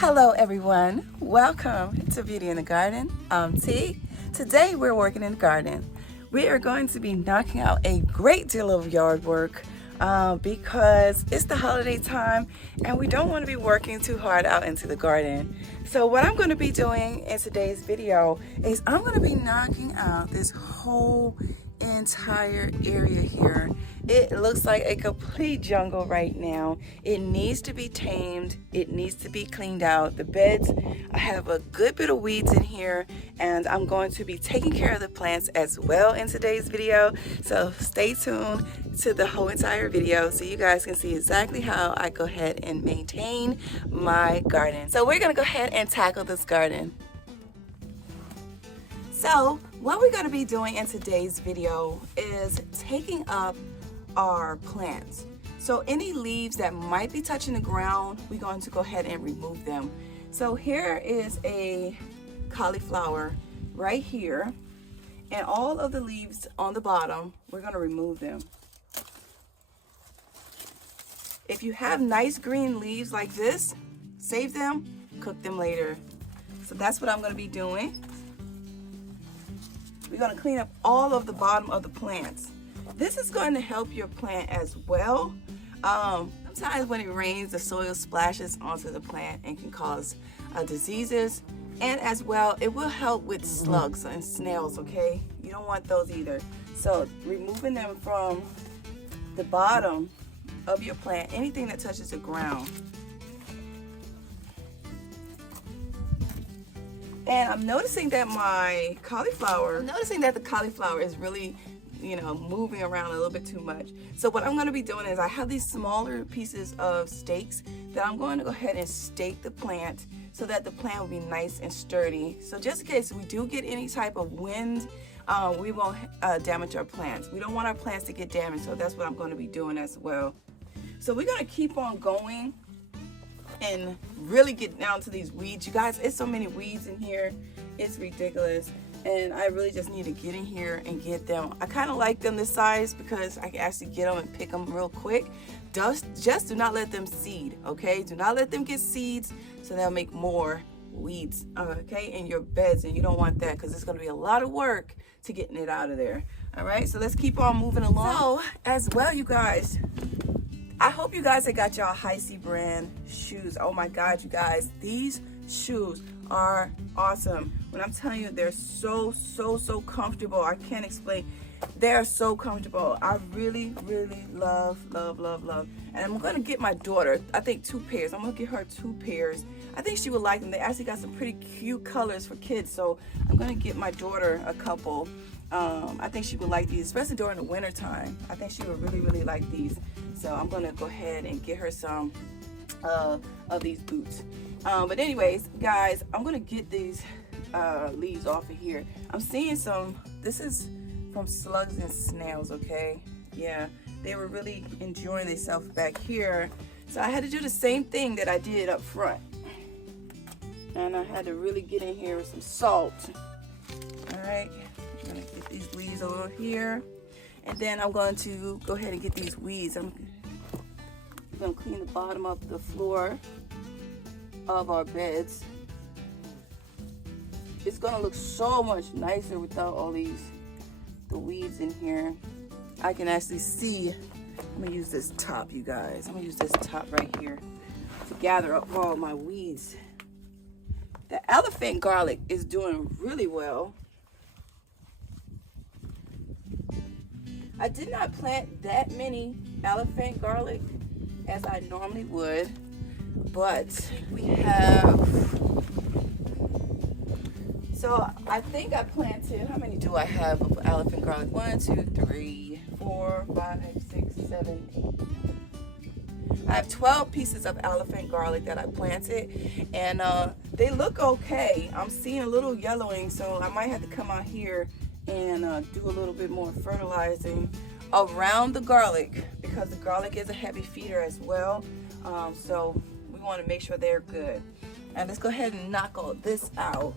Hello everyone, welcome to Beauty in the Garden. I'm T. Today we're working in the garden. We are going to be knocking out a great deal of yard work because it's the holiday time and we don't want to be working too hard out into the garden. So what I'm going to be doing in today's video is I'm going to be knocking out this whole entire area here. It looks like a complete jungle right now. It needs to be tamed. It needs to be cleaned out. The beds, I have a good bit of weeds in here, and I'm going to be taking care of the plants as well in today's video. So stay tuned to the whole entire video so you guys can see exactly how I go ahead and maintain my garden. So we're gonna go ahead and tackle this garden. So what we're going to be doing in today's video is taking up our plants. So any leaves that might be touching the ground, we're going to go ahead and remove them. So here is a cauliflower right here, and all of the leaves on the bottom, we're going to remove them. If you have nice green leaves like this, save them, cook them later. So that's what I'm going to be doing. We're going to clean up all of the bottom of the plants. This is going to help your plant as well. Sometimes when it rains, the soil splashes onto the plant and can cause diseases. And as well, it will help with slugs and snails, okay? You don't want those either. So removing them from the bottom of your plant, anything that touches the ground. And I'm noticing that the cauliflower is really, moving around a little bit too much. So what I'm going to be doing is I have these smaller pieces of stakes that I'm going to go ahead and stake the plant so that the plant will be nice and sturdy. So just in case we do get any type of wind, we won't damage our plants. We don't want our plants to get damaged, so that's what I'm going to be doing as well. So we're going to keep on going and really get down to these weeds. You guys, it's so many weeds in here, it's ridiculous, and I really just need to get in here and get them. I kind of like them this size because I can actually get them and pick them real quick. Just do not let them seed, okay? Do not let them get seeds, so they'll make more weeds, okay, in your beds, and you don't want that because it's going to be a lot of work to getting it out of there. All right, so let's keep on moving along. So as well, you guys, I hope you guys have got y'all HISEA brand shoes. Oh my God, you guys, these shoes are awesome. When I'm telling you, they're so comfortable. I can't explain. They are so comfortable. I really love. And I'm gonna get my daughter, I think 2 pairs. I'm gonna get her 2 pairs. I think she would like them. They actually got some pretty cute colors for kids. So I'm gonna get my daughter a couple. I think she would like these, especially during the winter time. I think she would really like these. So I'm gonna go ahead and get her some of these boots. But anyways, guys, I'm gonna get these leaves off of here. I'm seeing some, this is from slugs and snails, okay? Yeah, they were really enjoying themselves back here. So I had to do the same thing that I did up front. And I had to really get in here with some salt. All right, I'm gonna get these leaves over here. And then I'm going to go ahead and get these weeds. I'm going to clean the bottom of the floor of our beds. It's going to look so much nicer without all the weeds in here. I can actually see. I'm going to use this top, you guys. I'm going to use this top right here to gather up all my weeds. The elephant garlic is doing really well. I did not plant that many elephant garlic as I normally would, but we have, so I think I planted, how many do I have of elephant garlic? 1, 2, 3, 4, 5, 6, 7, 8. I have 12 pieces of elephant garlic that I planted, and they look okay. I'm seeing a little yellowing, so I might have to come out here and do a little bit more fertilizing around the garlic because the garlic is a heavy feeder as well. So we want to make sure they're good. And let's go ahead and knock all this out.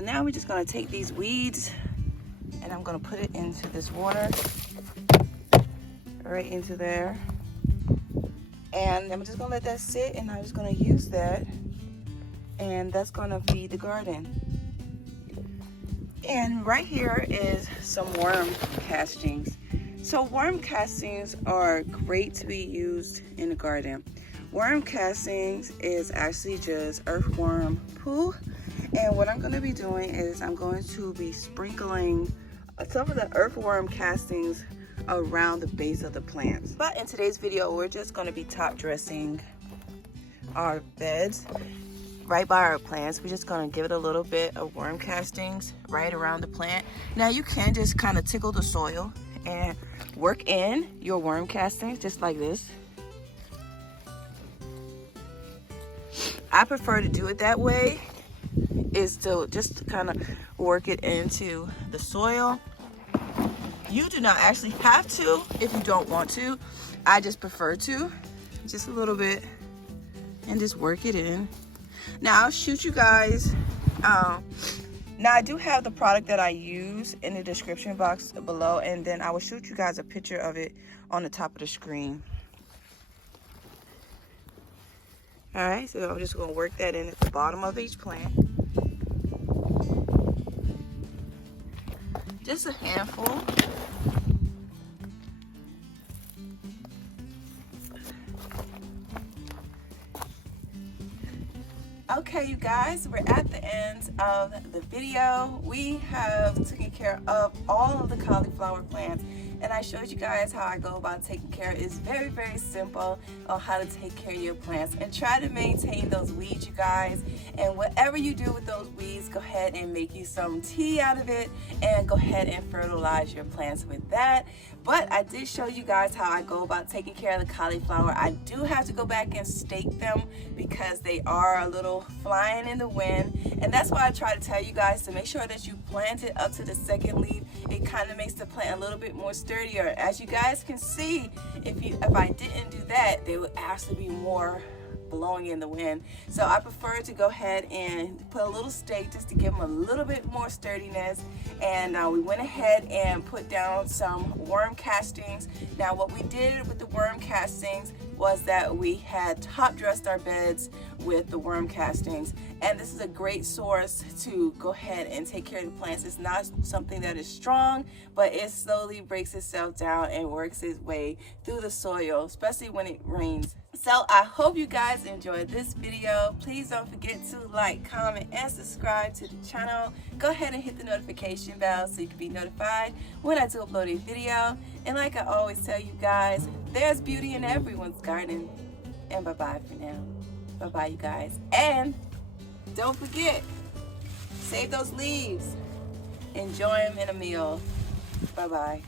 And now we're just gonna take these weeds and I'm gonna put it into this water, right into there. And I'm just gonna let that sit, and I'm just gonna use that, and that's gonna feed the garden. And right here is some worm castings. So worm castings are great to be used in the garden. Worm castings is actually just earthworm poo. And what I'm gonna be doing is I'm going to be sprinkling some of the earthworm castings around the base of the plants. But in today's video, we're just going to be top dressing our beds right by our plants. We're just going to give it a little bit of worm castings right around the plant. Now you can just kind of tickle the soil and work in your worm castings just like this. I prefer to do it that way, is to just kind of work it into the soil. You do not actually have to if you don't want to. I just prefer to, just a little bit, and just work it in. Now I'll shoot you guys. Now I do have the product that I use in the description box below, and then I will shoot you guys a picture of it on the top of the screen. All right, so I'm just gonna work that in at the bottom of each plant. Just a handful. Okay, you guys, we're at the end of the video. We have taken care of all of the cauliflower plants, and I showed you guys how I go about taking care. It's very, very simple on how to take care of your plants, and try to maintain those weeds, you guys. And whatever you do with those weeds, go ahead and make you some tea out of it, and go ahead and fertilize your plants with that. But I did show you guys how I go about taking care of the cauliflower. I do have to go back and stake them because they are a little flying in the wind, and that's why I try to tell you guys to make sure that you plant it up to the second leaf. It kind of makes the plant a little bit more sturdier. As you guys can see, if I didn't do that, they would actually be more blowing in the wind. So I prefer to go ahead and put a little stake just to give them a little bit more sturdiness. And we went ahead and put down some worm castings. Now what we did with the worm castings was that we had top dressed our beds with the worm castings, and this is a great source to go ahead and take care of the plants. It's not something that is strong, but it slowly breaks itself down and works its way through the soil, especially when it rains. So I hope you guys enjoyed this video. Please don't forget to like, comment, and subscribe to the channel. Go ahead and hit the notification bell so you can be notified when I do upload a video. And like I always tell you guys, there's beauty in everyone's garden. And bye-bye for now. Bye-bye, you guys. And don't forget, save those leaves. Enjoy them in a meal. Bye-bye.